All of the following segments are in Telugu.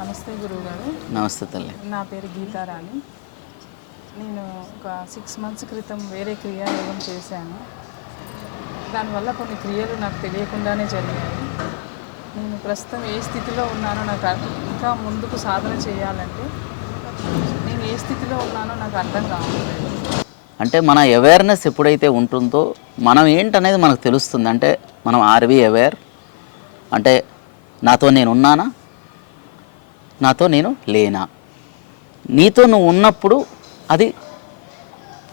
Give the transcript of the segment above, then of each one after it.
నమస్తే గురువు గారు నమస్తే తల్లి. నా పేరు గీతారాణి. నేను ఒక సిక్స్ మంత్స్ క్రితం వేరే క్రియాయోగం చేశాను. దానివల్ల కొన్ని క్రియలు నాకు తెలియకుండానే జరిగాయి. నేను ప్రస్తుతం ఏ స్థితిలో ఉన్నానో నాకు అర్థం- ఇంకా ముందుకు సాధన చేయాలంటే నేను ఏ స్థితిలో ఉన్నానో నాకు అర్థం కావట్లేదు. అంటే మన అవేర్నెస్ ఎప్పుడైతే ఉంటుందో మనం ఏంటనేది మనకు తెలుస్తుంది. అంటే మనం ఆర్వి అవేర్ అంటే నాతో నేను ఉన్నానా? నాతో నేను లేనా? నీతో నువ్వు ఉన్నప్పుడు అది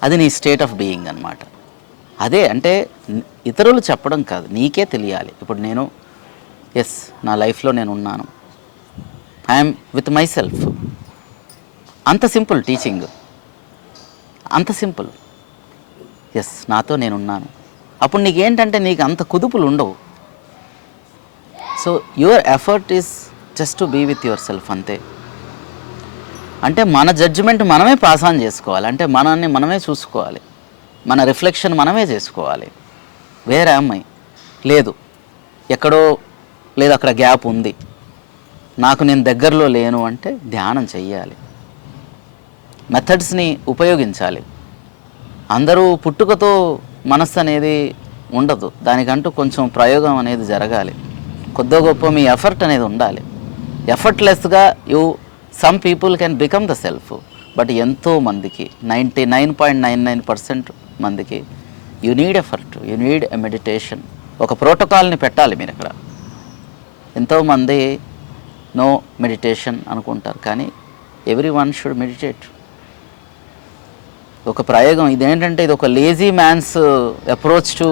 అది నీ స్టేట్ ఆఫ్ బీయింగ్ అనమాట అదే అంటే ఇతరులు చెప్పడం కాదు నీకే తెలియాలి. ఇప్పుడు నేను ఎస్ నా లైఫ్లో నేను ఉన్నాను. ఐఎమ్ విత్ మై సెల్ఫ్ అంత సింపుల్ టీచింగ్ అంత సింపుల్ ఎస్ నాతో నేనున్నాను అప్పుడు నీకేంటంటే నీకు అంత కుదుపులు ఉండవు. So your effort is just be with yourself అంతే. అంటే మన జడ్జిమెంట్ మనమే పాస్ ఆన్ చేసుకోవాలి. అంటే మనల్ని మనమే చూసుకోవాలి. మన రిఫ్లెక్షన్ మనమే చేసుకోవాలి. వేరే అమ్మాయి లేదు. ఎక్కడో లేదు అక్కడ గ్యాప్ ఉంది. నాకు నేను దగ్గరలో లేను అంటే ధ్యానం చెయ్యాలి. మెథడ్స్ని ఉపయోగించాలి. అందరూ పుట్టుకతో మనస్సు అనేది ఉండదు. దానికంటూ కొంచెం ప్రయోగం అనేది జరగాలి. కొద్ది గొప్ప మీ ఎఫర్ట్ అనేది ఉండాలి. ఎఫర్ట్లెస్గా you some people can become the self but ఎంతో మందికి ninety nine point nine nine percent మందికి you need effort you need a meditation ఒక ప్రోటోకాల్ని పెట్టాలి మీరు ఇక్కడ ఎంతోమంది నో మెడిటేషన్ అనుకుంటారు కానీ ఎవ్రీ వన్ షుడ్ మెడిటేట్ ఒక ప్రయోగం ఇదేంటంటే ఇది ఒక lazy man's approach to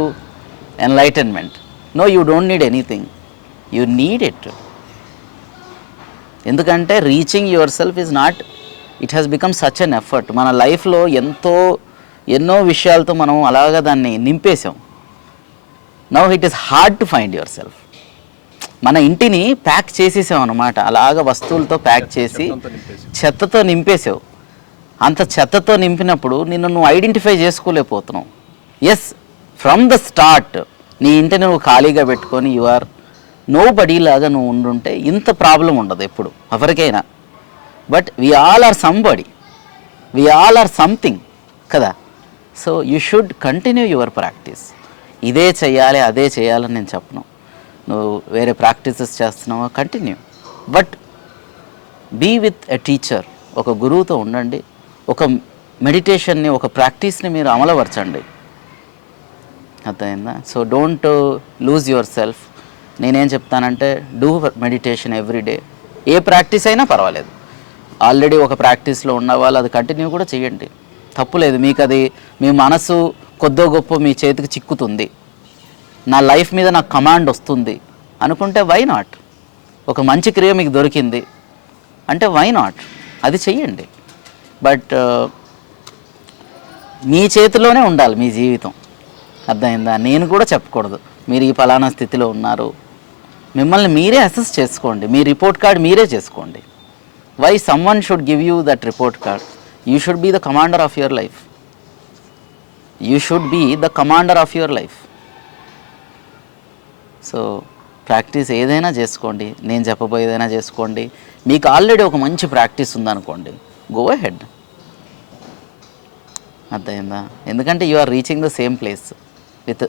enlightenment no you don't need anything you need it ఎందుకంటే reaching yourself is not it has become such an effort మన లైఫ్లో ఎంతో ఎన్నో విషయాలతో మనం అలాగా దాన్ని నింపేసాం now it is hard to find yourself మన ఇంటిని ప్యాక్ చేసేసాం అనమాట అలాగ వస్తువులతో ప్యాక్ చేసి చెత్తతో నింపేసావు అంత చెత్తతో నింపినప్పుడు నిన్ను నువ్వు ఐడెంటిఫై చేసుకోలేకపోతున్నావు. ఎస్ ఫ్రమ్ ద స్టార్ట్ నీ ఇంటిని నువ్వు ఖాళీగా పెట్టుకొని యు ఆర్ నో బడీ లాగా నువ్వు ఉండుంటే ఇంత ప్రాబ్లం ఉండదు ఎప్పుడు ఎవరికైనా. But we all are somebody we all are something కదా? So you should continue your practice ఇదే చేయాలి అదే చేయాలని నేను చెప్పను. నువ్వు వేరే ప్రాక్టీసెస్ చేస్తున్నావా? Continue but be with a teacher ఒక గురువుతో ఉండండి. ఒక మెడిటేషన్ని ఒక ప్రాక్టీస్ని మీరు అమలపరచండి. అర్థమైందా? So don't lose yourself నేనేం చెప్తానంటే డూ మెడిటేషన్ ఎవ్రీ డే ఏ ప్రాక్టీస్ అయినా పర్వాలేదు. ఆల్రెడీ ఒక ప్రాక్టీస్లో ఉన్న వాళ్ళు అది కంటిన్యూ కూడా చేయండి. తప్పులేదు మీకు అది మీ మనసు కొద్దో గొప్ప మీ చేతికి చిక్కుతుంది. నా లైఫ్ మీద నాకు కమాండ్ వస్తుంది. అనుకుంటే వై నాట్ ఒక మంచి క్రియ మీకు దొరికింది. అంటే వై నాట్ అది చెయ్యండి బట్ uh, మీ చేతిలోనే ఉండాలి మీ జీవితం. అర్థమైందా? నేను కూడా చెప్పకూడదు. మీరు ఈ ఫలానా స్థితిలో ఉన్నారు. మిమ్మల్ని మీరే అసెస్ చేసుకోండి. మీ రిపోర్ట్ కార్డ్ మీరే చేసుకోండి. Why someone should give you that report card you should be the commander of your life you should be the commander of your life so practice ఏదైనా చేసుకోండి. నేను చెప్పబోయేదైనా చేసుకోండి. మీకు ఆల్రెడీ ఒక మంచి ప్రాక్టీస్ ఉందనుకోండి. గో హెడ్ అర్థమైందా? ఎందుకంటే you are reaching the same place with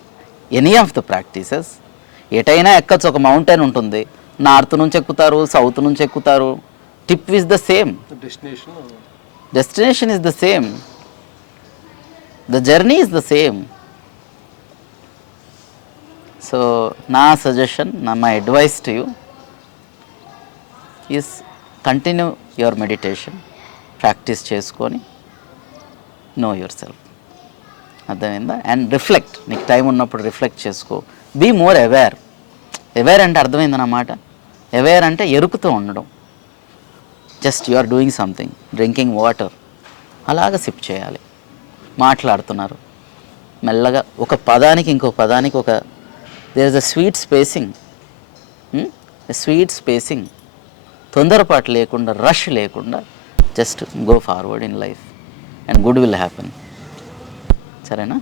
any of the practices ఎటైనా ఎక్కచ్చు ఒక మౌంటైన్ ఉంటుంది. నార్త్ నుంచి ఎక్కుతారు సౌత్ నుంచి ఎక్కుతారు. Trip is the same destination is the same the journey is the same so నా సజెషన్ నా my advice to you is continue your meditation practice చేసుకొని నో యువర్ సెల్ఫ్ అర్థమైందా? అండ్ రిఫ్లెక్ట్ నీకు టైం ఉన్నప్పుడు రిఫ్లెక్ట్ చేసుకో. బీ మోర్ అవేర్ అవేర్ అంటే అర్థమైందన్నమాట అవేర్ అంటే ఎరుకుతూ ఉండడం. Just you are doing something drinking water అలాగ సిప్ చేయాలి. మాట్లాడుతున్నారు. మెల్లగా ఒక పదానికి ఇంకో పదానికి ఒక there is a sweet spacing sweet spacing తొందరపాటు లేకుండా రష్ లేకుండా just go forward in life and good will happen సరేనా?